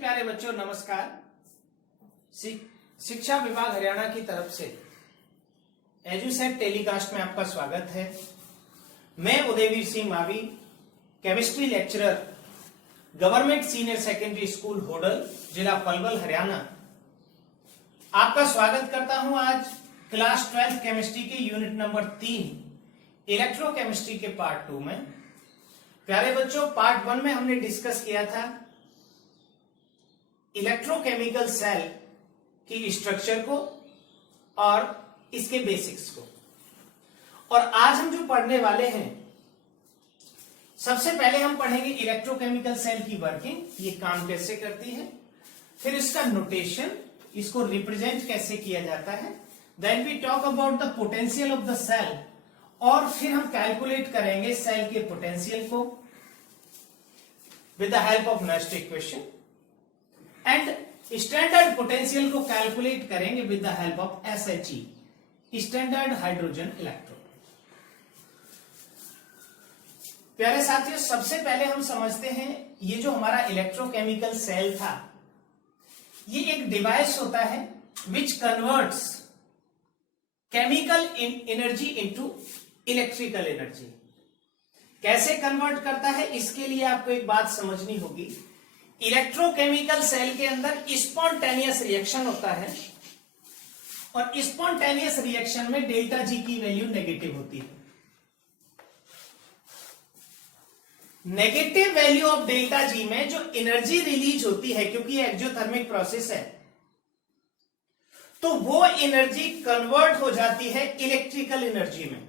प्यारे बच्चों नमस्कार। शिक्षा विभाग हरियाणा की तरफ से एजुसेट टेलीकास्ट में आपका स्वागत है। मैं Udayveer Singh Mavi, chemistry lecturer, government senior secondary school Hodal, जिला पलवल, हरियाणा, आपका स्वागत करता हूं आज क्लास 12 केमिस्ट्री के यूनिट नंबर 3 इलेक्ट्रोकेमिस्ट्री के पार्ट 2 में। प्यारे बच्चों, पार्ट 1 में हमने डिस्कस किया था इलेक्ट्रोकेमिकल सेल की स्ट्रक्चर को और इसके बेसिक्स को, और आज हम जो पढ़ने वाले हैं, सबसे पहले हम पढ़ेंगे इलेक्ट्रोकेमिकल सेल की वर्किंग, ये काम कैसे करती है, फिर इसका नोटेशन, इसको रिप्रेजेंट कैसे किया जाता है, then we talk about the potential of the cell, और फिर हम कैलकुलेट करेंगे सेल के पोटेंशियल को with the help of Nernst equation, and standard potential को कैलकुलेट करेंगे with the help of SHE, standard hydrogen electrode. प्यारे साथियों, सबसे पहले हम समझते हैं ये जो हमारा इलेक्ट्रोकेमिकल सेल था, ये एक डिवाइस होता है which converts chemical energy into electrical energy. कैसे कन्वर्ट करता है, इसके लिए आपको एक बात समझनी होगी। इलेक्ट्रोकेमिकल सेल के अंदर स्पॉन्टेनियस रिएक्शन होता है, और स्पॉन्टेनियस रिएक्शन में डेल्टा जी की वैल्यू नेगेटिव होती है। Negative value of delta G में जो एनर्जी रिलीज होती है, क्योंकि ये एक्सोथर्मिक प्रोसेस है, तो वो एनर्जी कन्वर्ट हो जाती है इलेक्ट्रिकल एनर्जी में।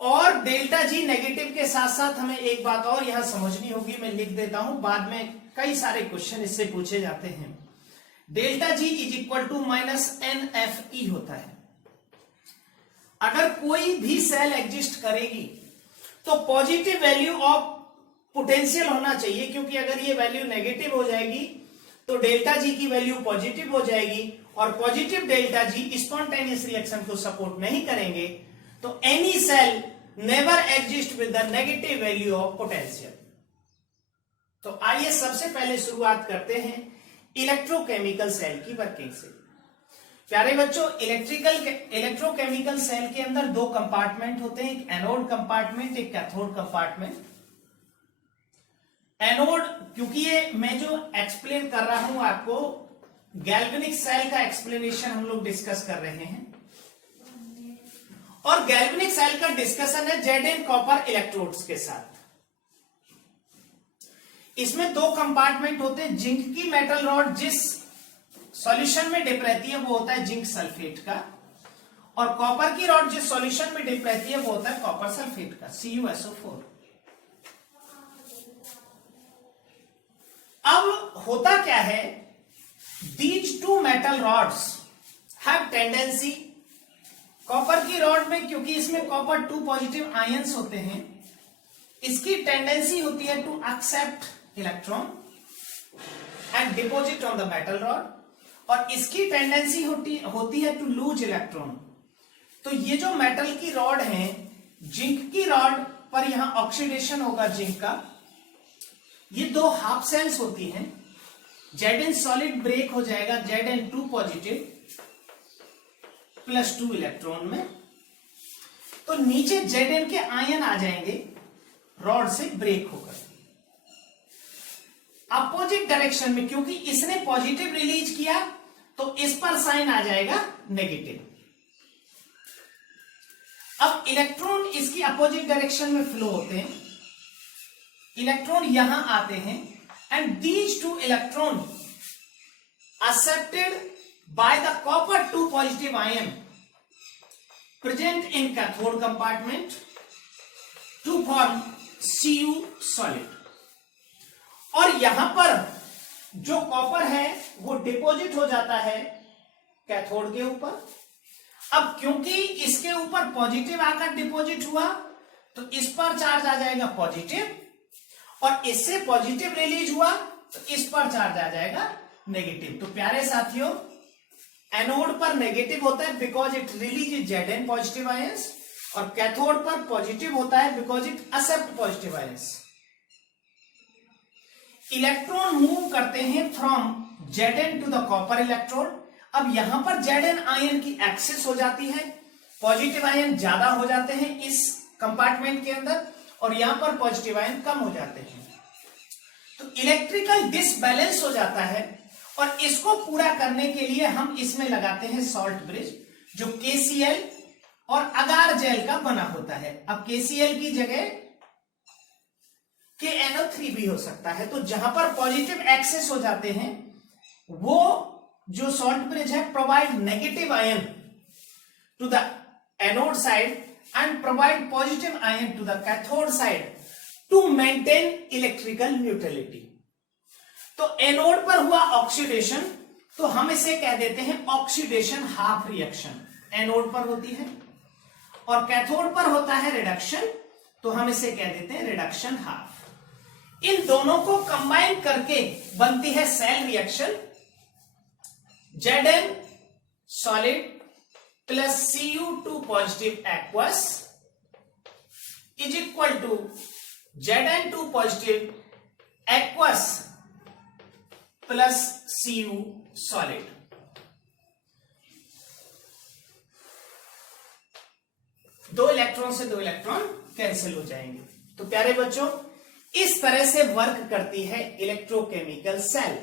और डेल्टा जी नेगेटिव के साथ साथ हमें एक बात और यहां समझनी होगी, मैं लिख देता हूं, बाद में कई सारे क्वेश्चन इससे पूछे जाते हैं। Delta G is equal to -NFE होता है। अगर कोई भी सेल एग्जिस्ट करेगी तो पॉजिटिव वैल्यू ऑफ पोटेंशियल होना चाहिए, क्योंकि अगर ये वैल्यू नेगेटिव हो जाएगी तो डेल्टा जी की वैल्यू पॉजिटिव हो जाएगी, और positive delta G spontaneous reaction को सपोर्ट नहीं करेंगे, तो any cell never exist with the negative value of potential. तो आइए सबसे पहले शुरुआत करते हैं इलेक्ट्रोकेमिकल सेल की वर्किंग से। प्यारे बच्चों, इलेक्ट्रोकेमिकल सेल के अंदर दो कंपार्टमेंट होते हैं, एक एनोड कंपार्टमेंट, एक कैथोड कंपार्टमेंट। एनोड, क्योंकि ये मैं जो एक्सप्लेन कर रहा हूं आपको, गैल्वेनिक सेल का एक्सप्लेनेशन हम लोग डिस्कस कर रहे हैं, और गैल्वेनिक सेल का डिस्कशन है Zn कॉपर इलेक्ट्रोड्स के साथ। इसमें दो कंपार्टमेंट होते हैं। जिंक की मेटल रॉड जिस सॉल्यूशन में डिप रहती है वो होता है जिंक सल्फेट का, और कॉपर की रॉड जिस सॉल्यूशन में डिप रहती है वो होता है कॉपर सल्फेट का, CuSO4। अब होता क्या है, these two metal rods have tendency, copper की रॉड में, क्योंकि इसमें कॉपर 2 पॉजिटिव आयंस होते हैं, इसकी टेंडेंसी होती है to accept electron and deposit on the metal rod, और इसकी टेंडेंसी होती है टू लूज इलेक्ट्रॉन। तो ये जो मेटल की रॉड है, जिंक की रॉड पर यहां ऑक्सीडेशन होगा जिंक का, ये दो हाफ सेल्स होती हैं, Zn सॉलिड ब्रेक हो जाएगा Zn2 पॉजिटिव +2 इलेक्ट्रॉन में, तो नीचे Zn के आयन आ जाएंगे रॉड से ब्रेक होकर अपोजिट डायरेक्शन में, क्योंकि इसने पॉजिटिव रिलीज किया तो इस पर साइन आ जाएगा नेगेटिव। अब इलेक्ट्रॉन इसकी अपोजिट डायरेक्शन में फ्लो होते हैं, इलेक्ट्रॉन यहां आते हैं, and these two electron accepted by the copper 2 positive ion present in cathode compartment to form Cu solid। और यहां पर जो कॉपर है वो डिपॉजिट हो जाता है कैथोड के ऊपर। अब क्योंकि इसके ऊपर पॉजिटिव आकर डिपॉजिट हुआ तो इस पर चार्ज आ जाएगा पॉजिटिव, और इससे पॉजिटिव रिलीज हुआ तो इस पर चार्ज आ जाएगा नेगेटिव। तो प्यारे साथियों, एनोड पर नेगेटिव होता है because it release Zn positive ions, और कैथोड पर पॉजिटिव होता है because it accept positive ions. Electron move करते हैं from Zn to the copper electrode. अब यहां पर Zn आयन की एक्सेस हो जाती है, पॉजिटिव आयन ज्यादा हो जाते हैं इस कंपार्टमेंट के अंदर, और यहां पर पॉजिटिव आयन कम हो जाते हैं। तो इलेक्ट्रिकल डिसबैलेंस हो जाता है, और इसको पूरा करने के लिए हम इसमें लगाते हैं सॉल्ट ब्रिज, जो KCl और अगार जेल का बना होता है। अब KCl की जगह KNO3 भी हो सकता है। तो जहां पर पॉजिटिव एक्सेस हो जाते हैं, वो जो सॉल्ट ब्रिज है provide negative ion to the anode side and provide positive ion to the cathode side to maintain electrical neutrality. तो एनोड पर हुआ ऑक्सीडेशन, तो हम इसे कह देते हैं ऑक्सीडेशन हाफ रिएक्शन, एनोड पर होती है, और कैथोड पर होता है रिडक्शन, तो हम इसे कह देते हैं रिडक्शन हाफ। इन दोनों को कंबाइन करके बनती है cell reaction, Zn solid plus Cu2 positive aqueous is equal to Zn2 positive aqueous plus Cu solid. दो इलेक्ट्रॉन से दो इलेक्ट्रॉन कैंसिल हो जाएंगे। तो प्यारे बच्चों, इस तरह से वर्क करती है इलेक्ट्रोकेमिकल सेल।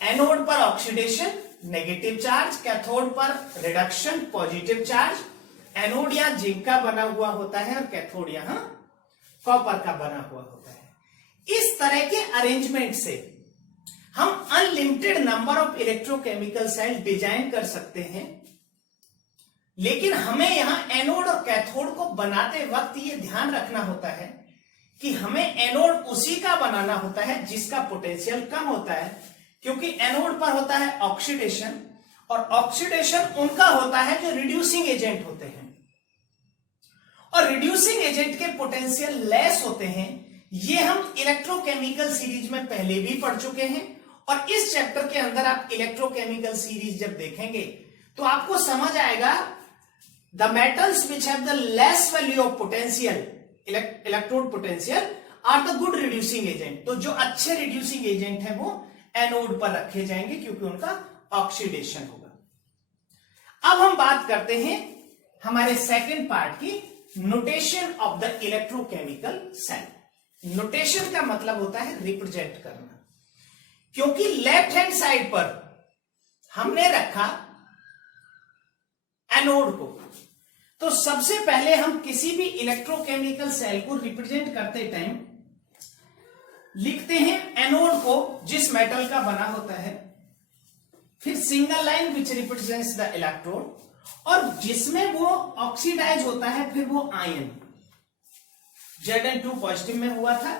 एनोड पर ऑक्सीडेशन नेगेटिव चार्ज, कैथोड पर रिडक्शन पॉजिटिव चार्ज। एनोड यहां जिंक का बना हुआ होता है और कैथोड यहां कॉपर का बना हुआ होता है। इस तरह के अरेंजमेंट से हम unlimited number of electrochemical cell design कर सकते हैं, लेकिन हमें यहां एनोड और कैथोड को बनाते वक्त ये ध्यान रखना होता है कि हमें एनोड उसी का बनाना होता है जिसका पोटेंशियल कम होता है, क्योंकि एनोड पर होता है ऑक्सीडेशन, और ऑक्सीडेशन उनका होता है जो रिड्यूसिंग एजेंट होते हैं, और रिड्यूसिंग एजेंट के पोटेंशियल लेस होते हैं। ये हम इलेक्ट्रोकेमिकल सीरीज में पहले भी पढ़ चुके हैं, और इस चैप्टर के अंदर आप इलेक्ट्रोकेमिकल सीरीज जब देखेंगे तो आपको समझ आएगा the metals which have the less value of potential electrode potential are the good reducing agent. तो जो अच्छे रिड्यूसिंग एजेंट है वो एनोड पर रखे जाएंगे, क्योंकि उनका ऑक्सीडेशन होगा। अब हम बात करते हैं हमारे सेकंड पार्ट की, notation of the electrochemical cell. Notation का मतलब होता है रिप्रेजेंट करना, क्योंकि लेफ्ट हैंड साइड पर हमने रखा एनोड को, तो सबसे पहले हम किसी भी इलेक्ट्रोकेमिकल सेल को रिप्रेजेंट करते टाइम लिखते हैं एनोड को जिस मेटल का बना होता है, फिर single line which represents the electrode, और जिसमें वो ऑक्सीडाइज होता है फिर वो आयन Zn2 पॉजिटिव में हुआ था।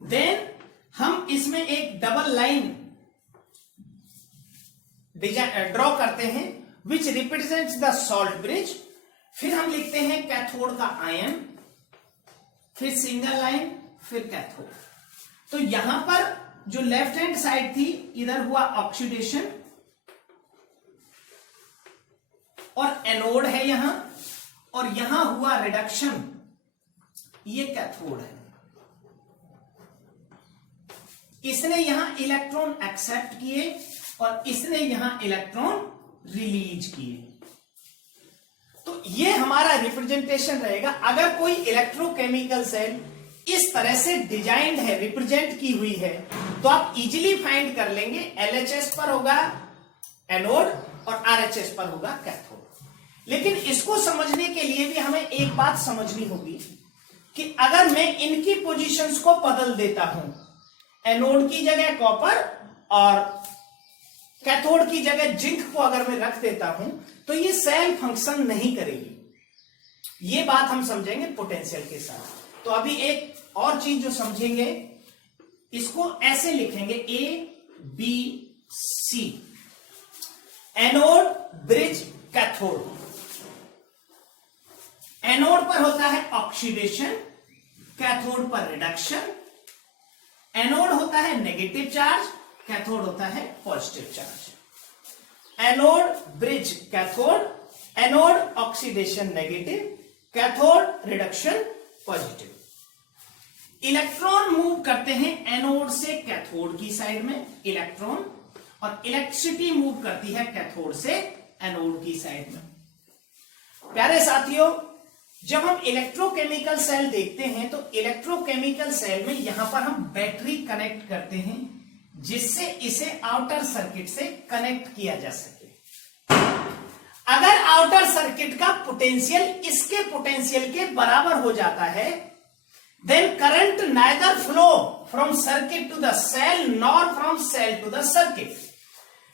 देन हम इसमें एक डबल लाइन ड्रॉ करते हैं विच रिप्रेजेंट्स द सॉल्ट ब्रिज, फिर हम लिखते हैं कैथोड का आयन, फिर सिंगल लाइन, फिर कैथोड। तो यहां पर जो लेफ्ट हैंड साइड थी, इधर हुआ ऑक्सीडेशन और एनोड है यहां, और यहां हुआ रिडक्शन, ये कैथोड है। इसने यहां इलेक्ट्रॉन एक्सेप्ट किए और इसने यहां इलेक्ट्रॉन रिलीज किए। तो ये हमारा रिप्रेजेंटेशन रहेगा। अगर कोई इलेक्ट्रोकेमिकल सेल इस तरह से डिजाइंड है, रिप्रेजेंट की हुई है, तो आप इजीली फाइंड कर लेंगे LHS पर होगा एनोड और RHS पर होगा कैथोड। लेकिन इसको समझने के लिए भी हमें एक बात समझनी होगी कि अगर मैं इनकी पोजीशंस को बदल देता हूं, एनोड की जगह कॉपर और कैथोड की जगह जिंक को अगर मैं रख देता हूं, तो ये सेल फंक्शन नहीं करेगी। ये बात हम समझेंगे पोटेंशियल के साथ। तो अभी एक और चीज जो समझेंगे, इसको ऐसे लिखेंगे ABC, anode bridge cathode. Anode पर होता है ऑक्सीडेशन, कैथोड पर रिडक्शन। एनोड होता है नेगेटिव चार्ज, कैथोड होता है positive charge. Anode bridge cathode, anode oxidation negative, cathode reduction positive. Electron move करते हैं एनोड से कैथोड की साइड में, इलेक्ट्रॉन, और इलेक्ट्रिसिटी मूव करती है कैथोड से एनोड की साइड में। प्यारे साथियों, जब हम इलेक्ट्रोकेमिकल सेल देखते हैं तो इलेक्ट्रोकेमिकल सेल में यहां पर हम बैटरी कनेक्ट करते हैं जिससे इसे आउटर सर्किट से कनेक्ट किया जा सके। अगर आउटर सर्किट का पोटेंशियल इसके पोटेंशियल के बराबर हो जाता है, then current neither flow from circuit to the cell nor from cell to the circuit.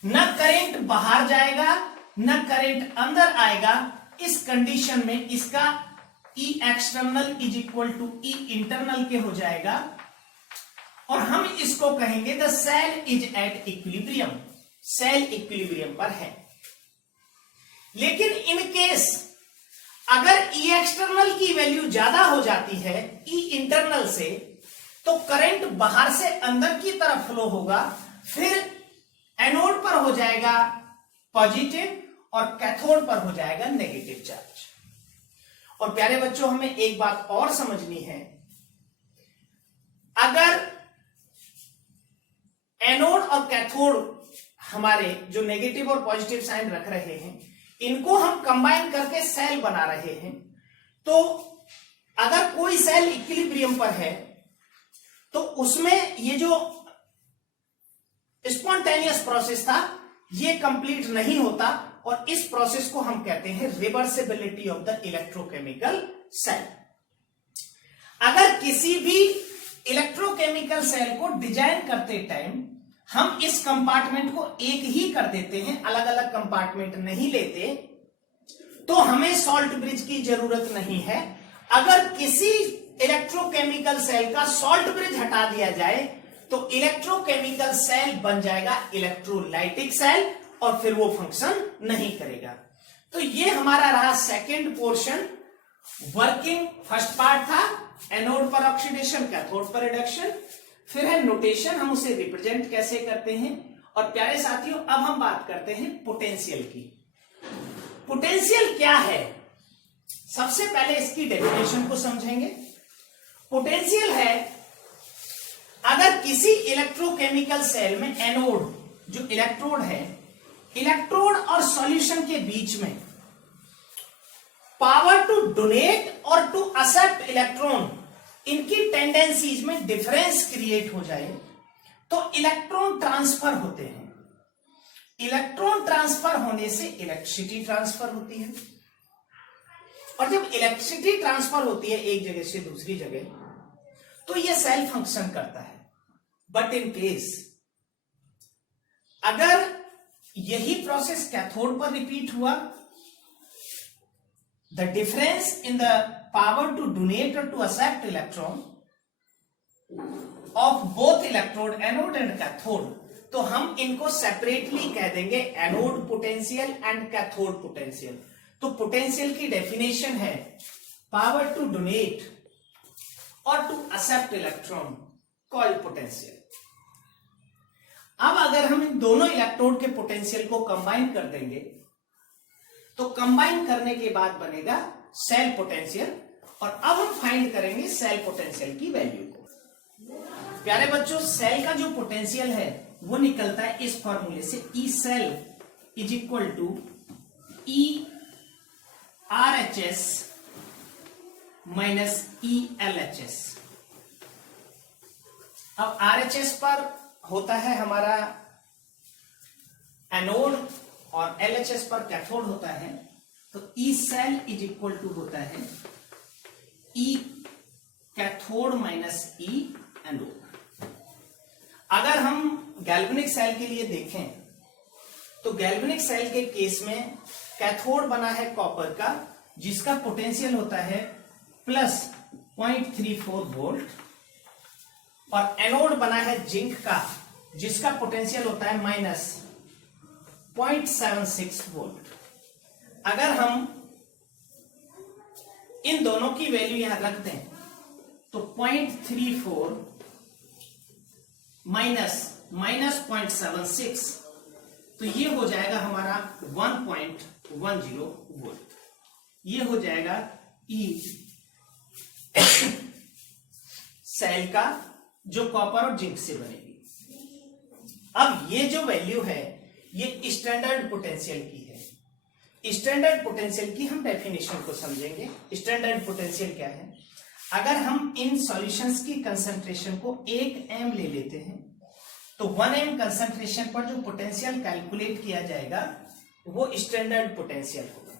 न करंट बाहर जाएगा न करंट अंदर आएगा। इस कंडीशन में इसका E external is equal to E internal के हो जाएगा और हम इसको कहेंगे the cell is at equilibrium, cell equilibrium पर है। लेकिन इन केस अगर E एक्सटर्नल की वैल्यू ज्यादा हो जाती है E इंटरनल से, तो करंट बाहर से अंदर की तरफ फ्लो होगा, फिर एनोड पर हो जाएगा पॉजिटिव और कैथोड पर हो जाएगा नेगेटिव चार्ज। और प्यारे बच्चों, हमें एक बात और समझनी है, अगर एनोड और कैथोड हमारे जो नेगेटिव और पॉजिटिव साइन रख रहे हैं, इनको हम कंबाइन करके सेल बना रहे हैं, तो अगर कोई सेल इक्विलिब्रियम पर है तो उसमें ये जो स्पॉन्टेनियस प्रोसेस था ये कंप्लीट नहीं होता और इस प्रोसेस को हम कहते हैं reversibility of the electrochemical cell. अगर किसी भी इलेक्ट्रोकेमिकल सेल को डिजाइन करते टाइम हम इस कंपार्टमेंट को एक ही कर देते हैं, अलग अलग कंपार्टमेंट नहीं लेते, तो हमें सॉल्ट ब्रिज की जरूरत नहीं है। अगर किसी इलेक्ट्रोकेमिकल सेल का सॉल्ट ब्रिज हटा दिया जाए तो इलेक्ट्रोकेमिकल सेल बन जाएगा इलेक्ट्रोलाइटिक सेल और फिर वो फंक्शन नहीं करेगा। तो ये हमारा रहा second portion. Working first part था एनोड पर ऑक्सीडेशन, कैथोड पर रिडक्शन, फिर है नोटेशन, हम उसे रिप्रेजेंट कैसे करते हैं। और प्यारे साथियों, अब हम बात करते हैं पोटेंशियल की। पोटेंशियल क्या है, सबसे पहले इसकी डेफिनेशन को समझेंगे। पोटेंशियल है अगर किसी इलेक्ट्रोकेमिकल सेल में एनोड जो इलेक्ट्रोड है, इलेक्ट्रोड और सॉल्यूशन के बीच में पावर टू डोनेट और टू एक्सेप्ट इलेक्ट्रॉन, इनकी टेंडेंसीज में डिफरेंस क्रिएट हो जाए तो इलेक्ट्रॉन ट्रांसफर होते हैं। इलेक्ट्रॉन ट्रांसफर होने से इलेक्ट्रिसिटी ट्रांसफर होती है, और जब इलेक्ट्रिसिटी ट्रांसफर होती है एक जगह से दूसरी जगह तो यह सेल फंक्शन करता है। बट इन केस अगर यही प्रोसेस कैथोड पर रिपीट हुआ, the difference in the power to donate और to accept electron of both electrode anode and cathode, तो हम इनको सेपरेटली कह देंगे anode potential and cathode potential. तो पोटेंशियल की डेफिनेशन है पावर टू डोनेट और to accept electron called potential. अब अगर हम इन दोनों इलेक्ट्रोड के पोटेंशियल को कंबाइन कर देंगे तो कंबाइन करने के बाद बनेगा सेल पोटेंशियल, और अब हम फाइंड करेंगे सेल पोटेंशियल की वैल्यू को। प्यारे बच्चों, सेल का जो पोटेंशियल है वो निकलता है इस फॉर्मूले से, E cell is equal to E R H S minus E L H S. अब आर एच एस पर होता है हमारा एनोड और एल एच एस पर कैथोड होता है, तो E cell is equal to होता है E cathode minus E anode. अगर हम गैल्वेनिक सेल के लिए देखें तो गैल्वेनिक सेल के केस में कैथोड बना है कॉपर का जिसका पोटेंशियल होता है प्लस 0.34 वोल्ट, और एनोड बना है जिंक का जिसका पोटेंशियल होता है माइनस 0.76 वोल्ट। अगर हम इन दोनों की वैल्यू यहां रख दें तो 0.34 माइनस 0.76, तो ये हो जाएगा हमारा 1.10 वोल्ट। ये हो जाएगा ई सेल का जो कॉपर और जिंक से बनेगी। अब ये जो वैल्यू है ये स्टैंडर्ड पोटेंशियल की है। स्टैंडर्ड पोटेंशियल की हम डेफिनेशन को समझेंगे। स्टैंडर्ड पोटेंशियल क्या है? अगर हम इन सॉल्यूशंस की कंसंट्रेशन को 1 m ले लेते हैं तो 1 m कंसंट्रेशन पर जो पोटेंशियल कैलकुलेट किया जाएगा वो स्टैंडर्ड पोटेंशियल होगा।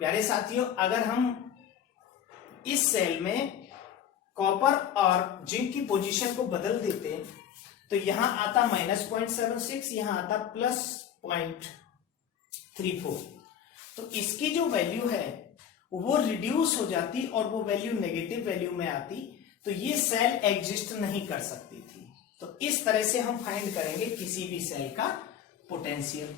प्यारे साथियों, अगर हम इस सेल में कॉपर और जिंक की पोजीशन को बदल देते तो यहां आता -0.76, यहां आता +0.34, तो इसकी जो वैल्यू है वो रिड्यूस हो जाती और वो वैल्यू नेगेटिव वैल्यू में आती, तो ये सेल एग्जिस्ट नहीं कर सकती थी। तो इस तरह से हम फाइंड करेंगे किसी भी सेल का पोटेंशियल।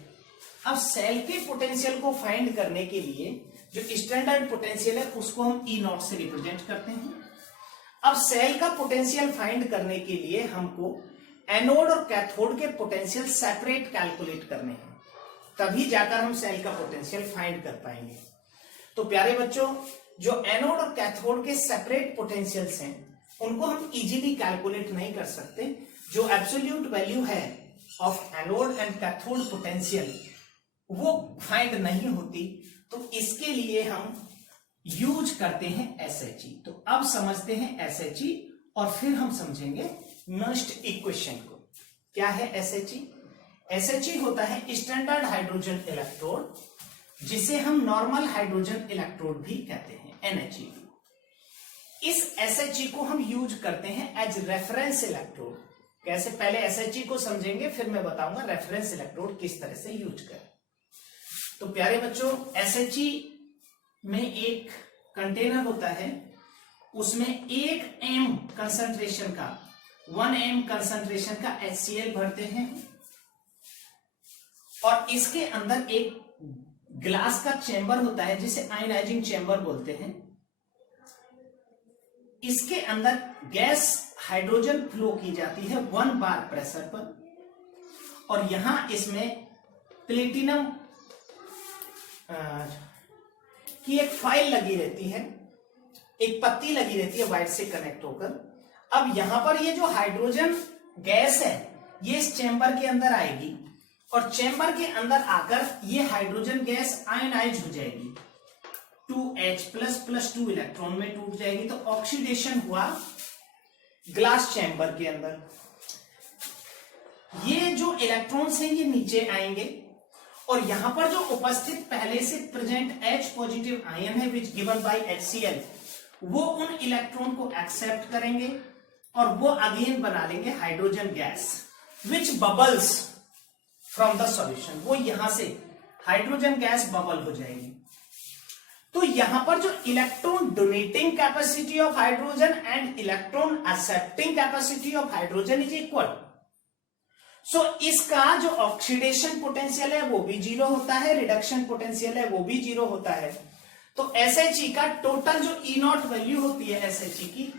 अब सेल के पोटेंशियल को फाइंड करने के लिए जो स्टैंडर्ड पोटेंशियल है उसको हम E0 से रिप्रेजेंट करते हैं। अब सेल का पोटेंशियल फाइंड करने के लिए हमको एनोड और कैथोड के पोटेंशियल सेपरेट कैलकुलेट करने हैं, तभी जाकर हम सेल का पोटेंशियल फाइंड कर पाएंगे। तो प्यारे बच्चों, जो एनोड और कैथोड के सेपरेट पोटेंशियल्स हैं उनको हम इजीली कैलकुलेट नहीं कर सकते। जो एब्सोल्यूट वैल्यू है of anode and cathode potential वो फाइंड नहीं होती, तो इसके लिए हम यूज करते हैं SHE। तो अब समझते हैं SHE और फिर हम समझेंगे नेक्स्ट इक्वेशन को। क्या है SHE? SHE होता है स्टैंडर्ड हाइड्रोजन इलेक्ट्रोड, जिसे हम नॉर्मल हाइड्रोजन इलेक्ट्रोड भी कहते हैं, NHE। इस SHE को हम यूज करते हैं एज रेफरेंस इलेक्ट्रोड। कैसे? पहले SHE को समझेंगे, फिर मैं बताऊंगा रेफरेंस इलेक्ट्रोड किस तरह से यूज करें। तो प्यारे बच्चों, SHE में एक कंटेनर होता है, उसमें 1 m कंसंट्रेशन का 1 m कंसंट्रेशन का HCl भरते हैं और इसके अंदर एक ग्लास का चेंबर होता है जिसे आयनाइजिंग चेंबर बोलते हैं। इसके अंदर गैस हाइड्रोजन फ्लो की जाती है 1 बार प्रेशर पर, और यहां इसमें प्लेटिनम की एक फाइल लगी रहती है, एक पत्ती लगी रहती है वायर से कनेक्ट होकर। अब यहां पर ये जो हाइड्रोजन गैस है ये इस चेंबर के अंदर आएगी और चेंबर के अंदर आकर ये हाइड्रोजन गैस आयनाइज हो जाएगी, 2H++ 2 इलेक्ट्रॉन में टूट जाएगी। तो ऑक्सीडेशन हुआ ग्लास चेंबर के अंदर। ये जो इलेक्ट्रॉन्स हैं ये नीचे आएंगे और यहां पर जो उपस्थित पहले से प्रेजेंट H पॉजिटिव आयन है विच गिवन बाय HCl, वो उन इलेक्ट्रॉन को एक्सेप्ट करेंगे और वो अगेन बना लेंगे hydrogen gas which bubbles from the solution. वो यहां से हाइड्रोजन गैस बबल हो जाएगी। तो यहां पर जो electron donating capacity of hydrogen and electron accepting capacity of hydrogen is equal. So इसका जो ऑक्सीडेशन पोटेंशियल है वो भी 0 होता है, रिडक्शन पोटेंशियल है वो भी 0 होता है। तो SHE का टोटल जो E0 वैल्यू होती है SHE की,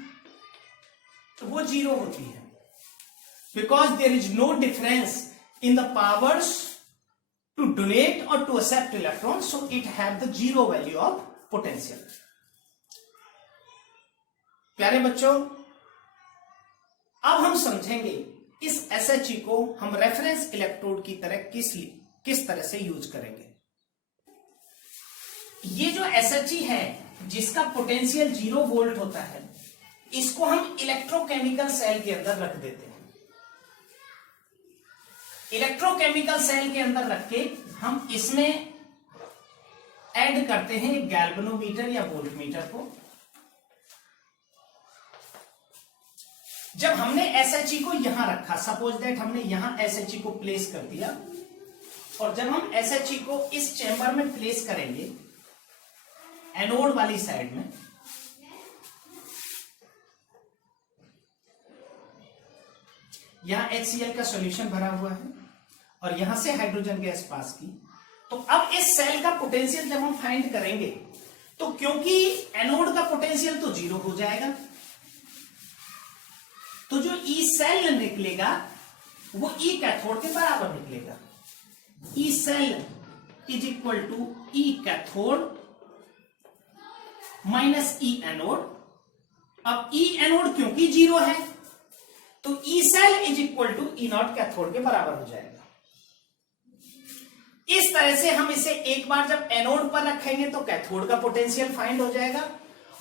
तो वो 0 होती है, because there is no difference in the powers to donate or to accept electrons, so it have the 0 value of potential। प्यारे बच्चों, अब हम समझेंगे इस SHE को हम रेफरेंस इलेक्ट्रोड की तरह किस तरह से यूज करेंगे। ये जो SHE है जिसका पोटेंशियल 0 वोल्ट होता है, इसको हम इलेक्ट्रोकेमिकल सेल के अंदर रख देते हैं। इलेक्ट्रोकेमिकल सेल के अंदर रख के हम इसमें ऐड करते हैं गैल्वेनोमीटर या वोल्टमीटर को। जब हमने SHE को यहां रखा, सपोज दैट हमने यहां SHE को प्लेस कर दिया, और जब हम SHE को इस चेंबर में प्लेस करेंगे एनोड वाली साइड में, यहां HCl का सॉल्यूशन भरा हुआ है और यहां से हाइड्रोजन गैस पास की, तो अब इस सेल का पोटेंशियल जब हम फाइंड करेंगे तो क्योंकि एनोड का पोटेंशियल तो 0 हो जाएगा, तो जो E सेल निकलेगा वो E कैथोड के बराबर निकलेगा। E cell is equal to E cathode minus E anode, अब ई एनोड क्योंकि 0 है तो E cell is equal to E not cathode के बराबर हो जाएगा। इस तरह से हम इसे एक बार जब एनोड पर रखेंगे तो कैथोड का पोटेंशियल फाइंड हो जाएगा,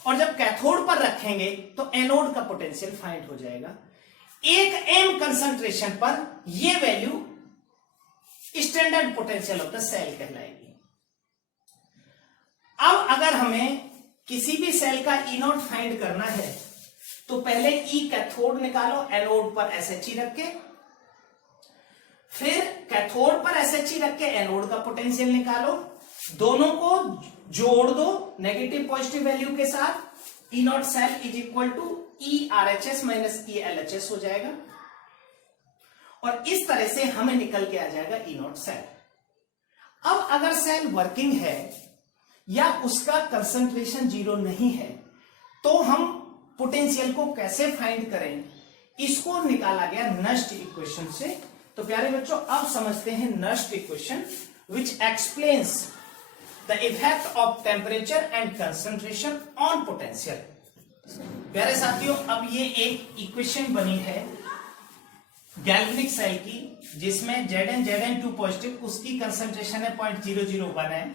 और जब कैथोड पर रखेंगे तो एनोड का पोटेंशियल फाइंड हो जाएगा। एक एम कंसंट्रेशन पर यह value standard potential of the cell कहलाएगी। अब अगर हमें किसी भी सेल का ई नॉट फाइंड करना है तो पहले ई कैथोड निकालो, एनोड पर एसएचई रख के, फिर कैथोड पर एसएचई रख के एनोड का पोटेंशियल निकालो, दोनों को जोड़ दो नेगेटिव पॉजिटिव वैल्यू के साथ। E not cell is equal to E RHS minus E LHS हो जाएगा, और इस तरह से हमें निकल के आ जाएगा ई नॉट सेल। अब अगर सेल वर्किंग है या उसका कंसंट्रेशन 0 नहीं है तो हम पोटेंशियल को कैसे फाइंड करें, इसको निकाला गया नस्ट इक्वेशन से। तो प्यारे बच्चों अब समझते हैं Nernst equation which explains the effect of temperature and concentration on potential. प्यारे साथियों अब ये एक इक्वेशन बनी है गैल्वेनिक सेल की, जिसमें Zn2 पॉजिटिव उसकी कंसंट्रेशन है 0.001 है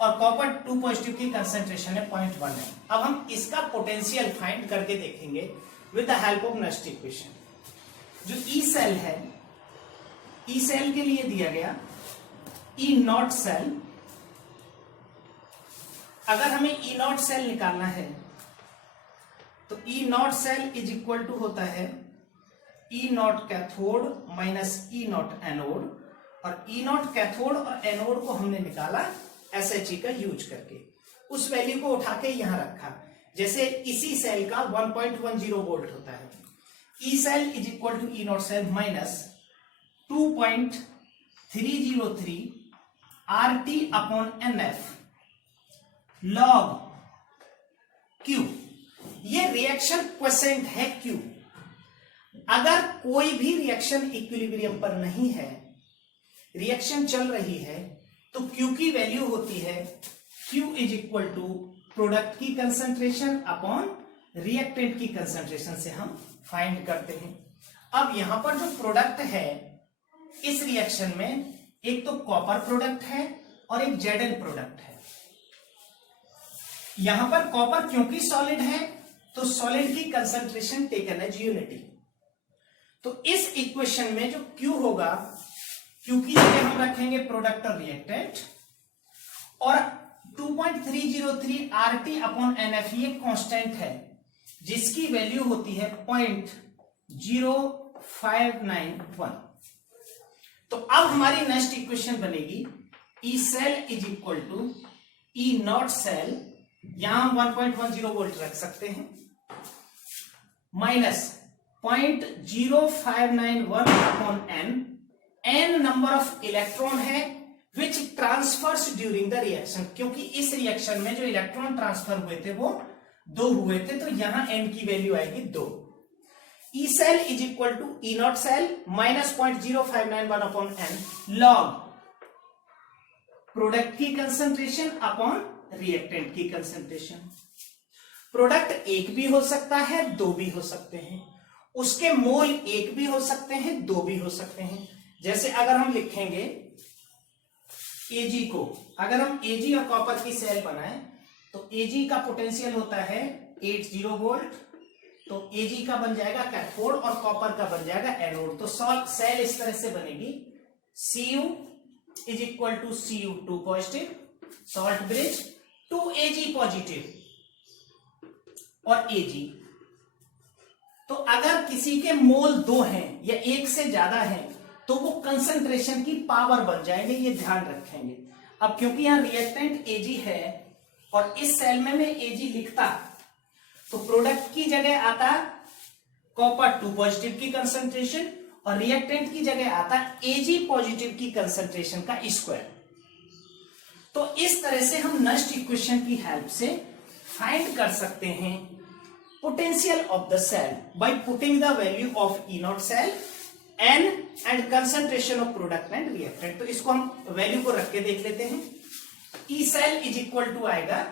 और कॉपर 2 पॉजिटिव की कंसंट्रेशन है 0.1 है। अब हम इसका पोटेंशियल फाइंड करके देखेंगे with the help of Nernst equation. जो ई सेल है, ई सेल के लिए दिया गया ई नॉट सेल, अगर हमें ई नॉट सेल निकालना है तो E not cell is equal to होता है E not cathode minus E nought anode, और ई नॉट कैथोड और एनोड को हमने निकाला एसएचई का यूज करके, उस वैल्यू को उठा के यहां रखा। जैसे इसी सेल का 1.10 वोल्ट होता है, E cell is equal to E not cell minus 2.303 RT upon NF log Q। ये रिएक्शन क्वोशिएंट है Q। अगर कोई भी रिएक्शन इक्विलिब्रियम पर नहीं है, रिएक्शन चल रही है, तो Q की वैल्यू होती है Q is equal to product की कंसंट्रेशन अपॉन रिएक्टेंट की कंसंट्रेशन से हम फाइंड करते हैं। अब यहां पर जो प्रोडक्ट है इस रिएक्शन में, एक तो कॉपर प्रोडक्ट है और एक Zn प्रोडक्ट है। यहां पर कॉपर क्योंकि सॉलिड है तो सॉलिड की कंसंट्रेशन टेकन एज यूनिटी, तो इस इक्वेशन में जो Q होगा, Q की जगह हम रखेंगे प्रोडक्ट और रिएक्टेंट, और 2.303 RT अपॉन NF ये कांस्टेंट है जिसकी वैल्यू होती है 0.0591। तो अब हमारी नेक्स्ट इक्वेशन बनेगी E cell is equal to E not cell, यहां हम 1.10 वोल्ट रख सकते हैं, minus 0.0591 upon n number of electron है which transfers during the reaction, क्योंकि इस रिएक्शन में जो इलेक्ट्रॉन ट्रांसफर हुए थे वो 2 हुए थे, तो यहां n की वैल्यू आएगी 2। E cell is equal to E not cell minus 0.0591 upon n log product की कंसंट्रेशन अपॉन रिएक्टेंट की कंसंट्रेशन। प्रोडक्ट एक भी हो सकता है, 2 भी हो सकते हैं, उसके मोल एक भी हो सकते हैं, 2 भी हो सकते हैं। जैसे अगर हम लिखेंगे Ag को, अगर हम Ag और कॉपर की सेल बनाएं तो Ag का पोटेंशियल होता है 80 वोल्ट, तो Ag का बन जाएगा कैथोड और कॉपर का बन जाएगा एनोड। तो सेल इस तरह से बनेगी Cu is equal to Cu2 positive salt bridge 2Ag positive और Ag। तो अगर किसी के मोल 2 हैं या 1 से ज्यादा हैं तो वो कंसंट्रेशन की पावर बन जाएंगे, ये ध्यान रखेंगे। अब क्योंकि यहां रिएक्टेंट Ag है और इस सेल में मैं Ag लिखता तो प्रोडक्ट की जगह आता कॉपर 2 पॉजिटिव की कंसंट्रेशन और रिएक्टेंट की जगह आता Ag पॉजिटिव की कंसंट्रेशन का स्क्वायर। तो इस तरह से हम नस्ट इक्वेशन की हेल्प से फाइंड कर सकते हैं potential of the cell by putting the value of E not cell n and concentration of product and reactant. तो इसको हम वैल्यू को रख के देख लेते हैं। E cell is equal to आएगा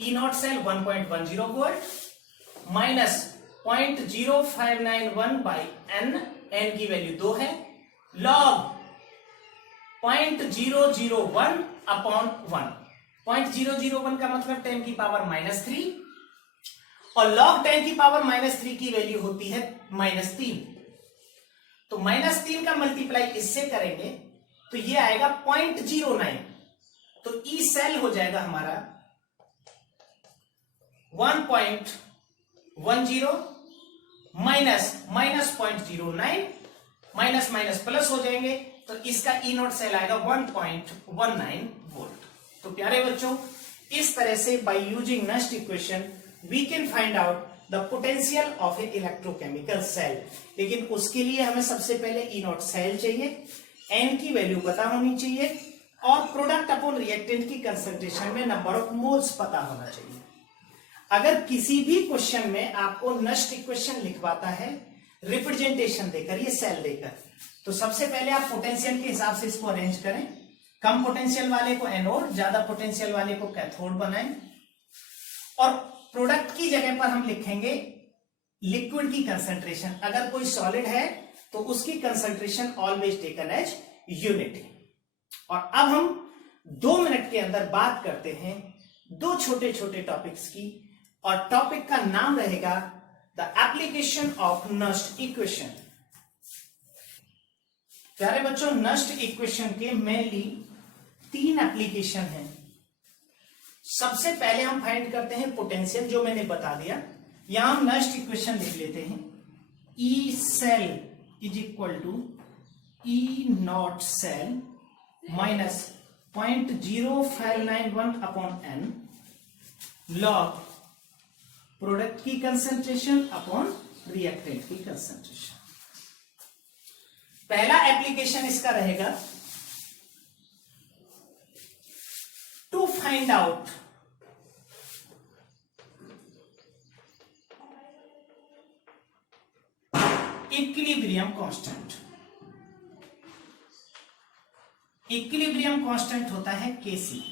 E not cell 1.10 volt minus 0.0591 by N, N की वैल्यू 2 है, लॉग 0.001 अपॉन 1, 0.001 का मतलब 10 की पावर -3 और log 10 की पावर -3 की वैल्यू होती है -3, तो -3 का मल्टीप्लाई इससे करेंगे तो ये आएगा 0.09, तो ई सेल हो जाएगा हमारा 1.10 माइनस 0.09, माइनस माइनस प्लस हो जाएंगे तो इसका ई नॉट सेल आएगा 1.19 वोल्ट। तो प्यारे बच्चों, इस तरह से by using Nernst equation we can find out the potential of a electrochemical cell. लेकिन उसके लिए हमें सबसे पहले ई नॉट सेल चाहिए, एन की वैल्यू पता होनी चाहिए और प्रोडक्ट अपॉन रिएक्टेंट की कंसंट्रेशन में नंबर ऑफ मोल्स पता होना चाहिए। अगर किसी भी क्वेश्चन में आपको नस्ट इक्वेशन लिखवाता है रिप्रेजेंटेशन देकर, ये सेल देकर, तो सबसे पहले आप पोटेंशियल के हिसाब से इसको अरेंज करें। कम पोटेंशियल वाले को एनोड, ज्यादा पोटेंशियल वाले को कैथोड बनाएं और प्रोडक्ट की जगह पर हम लिखेंगे लिक्विड की कंसंट्रेशन। अगर कोई सॉलिड है तो उसकी concentration always taken as unit. और अब हम 2 मिनट के अंदर बात करते हैं 2 छोटे छोटे टॉपिक्स की, और टॉपिक का नाम रहेगा the application of Nernst equation. प्यारे बच्चों, नस्ट इक्वेशन के मेनली 3 एप्लीकेशन हैं। सबसे पहले हम फाइंड करते हैं पोटेंशियल, जो मैंने बता दिया। यहां हम नस्ट इक्वेशन लिख लेते हैं, E cell is equal to E not cell minus 0.0591 upon N log product की कंसंट्रेशन अपॉन रिएक्टेंट की कंसंट्रेशन। पहला एप्लीकेशन इसका रहेगा to find out equilibrium constant. Equilibrium constant होता है केसी।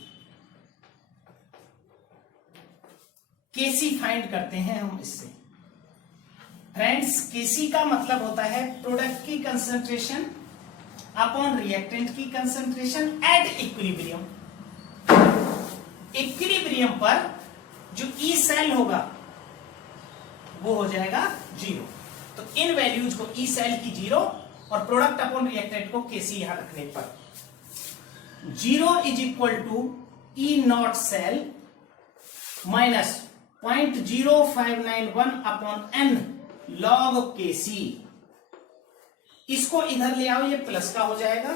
केसी फाइंड करते हैं हम इससे। फ्रेंड्स, केसी का मतलब होता है प्रोडक्ट की कंसंट्रेशन अपॉन रिएक्टेंट की कंसंट्रेशन एट इक्विलिब्रियम। इक्विलिब्रियम पर जो ई सेल होगा वो हो जाएगा 0। तो इन वैल्यूज को ई सेल की 0 और प्रोडक्ट अपॉन रिएक्टेंट को केसी यहां रखने पर 0 is equal to E not cell minus 0.0591 upon N log KC. इसको इधर ले आओ, ये प्लस का हो जाएगा,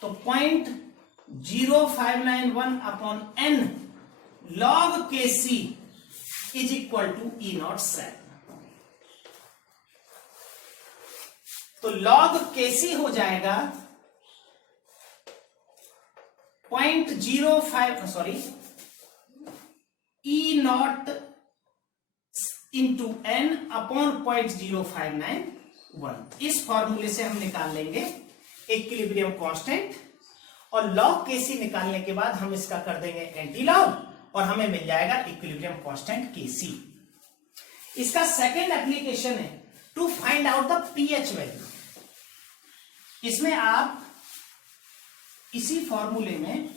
तो 0.0591 upon N log K c is equal to E not cell. तो लॉग केसी हो जाएगा 0.05 E naught into n upon 0.0591। इस फॉर्मूले से हम निकाल लेंगे इक्विलिब्रियम कांस्टेंट, और लॉग केसी निकालने के बाद हम इसका कर देंगे एंटी लॉग और हमें मिल जाएगा इक्विलिब्रियम कांस्टेंट केसी। इसका सेकेंड एप्लीकेशन है to find out the pH value. इसमें आप इसी फॉर्मूले में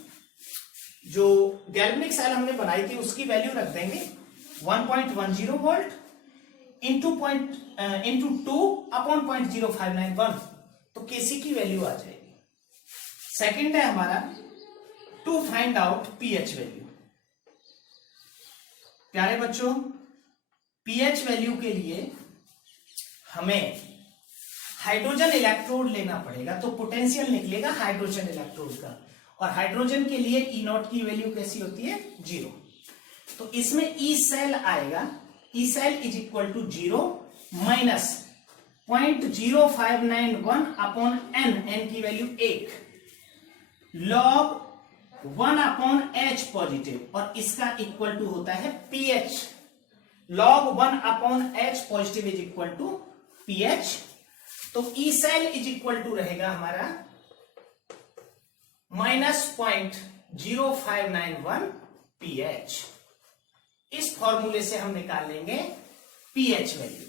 जो गैल्वेनिक सेल हमने बनाई थी उसकी वैल्यू रख देंगे 1.10 वोल्ट इंटू 2 अपॉन 0.0591, तो केसी की वैल्यू आ जाएगी। सेकंड है हमारा to find out pH value. प्यारे बच्चों, पीएच वैल्यू के लिए हमें हाइड्रोजन इलेक्ट्रोड लेना पड़ेगा, तो पोटेंशियल निकलेगा हाइड्रोजन इलेक्ट्रोड का, और हाइड्रोजन के लिए ई नॉट की वैल्यू कैसी होती है 0। तो इसमें ई सेल आएगा, E cell is equal to 0 minus 0.0591 upon N, N की value 1 log 1 upon H positive, और इसका इक्वल टू होता है pH. Log 1 upon H positive is equal to pH. तो E cell is equal to रहेगा हमारा -0.0591 pH. इस फॉर्मूले से हम निकाल लेंगे पीएच वैल्यू।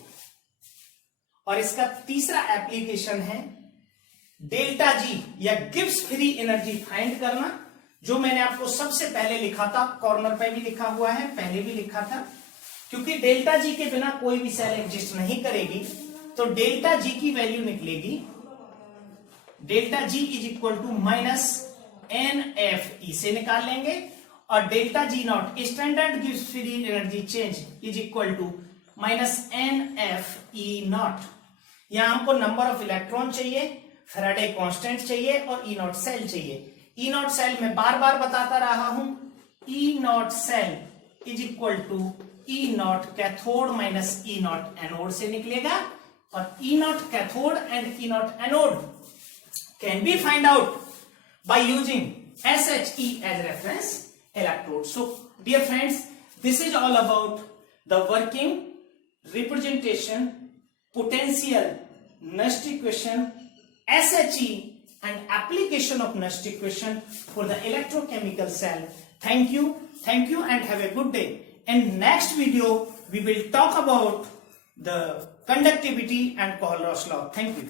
और इसका तीसरा एप्लीकेशन है डेल्टा जी या गिब्स फ्री एनर्जी फाइंड करना, जो मैंने आपको सबसे पहले लिखा था, कॉर्नर पे भी लिखा हुआ है, पहले भी लिखा था। क्योंकि डेल्टा जी के बिना कोई भी सेल एग्जिस्ट नहीं करेगी, तो डेल्टा जी की वैल्यू निकलेगी delta G is equal to minus n F E से निकाल लेंगे, और delta G naught standard Gibbs free energy change is equal to minus n F E naught. यहां हमको नंबर ऑफ इलेक्ट्रॉन चाहिए, Faraday constant चाहिए और ई नॉट सेल चाहिए। ई नॉट सेल में बार बार बताता रहा हूं, E not cell is equal to E not cathode minus E nought anode से निकलेगा, और E not cathode and E nought anode can be find out by using SHE as reference electrode. So dear friends, this is all about the working, representation, potential, Nernst equation, SHE and application of Nernst equation for the electrochemical cell. Thank you and have a good day. In next video we will talk about the conductivity and Kohlrausch law. Thank you.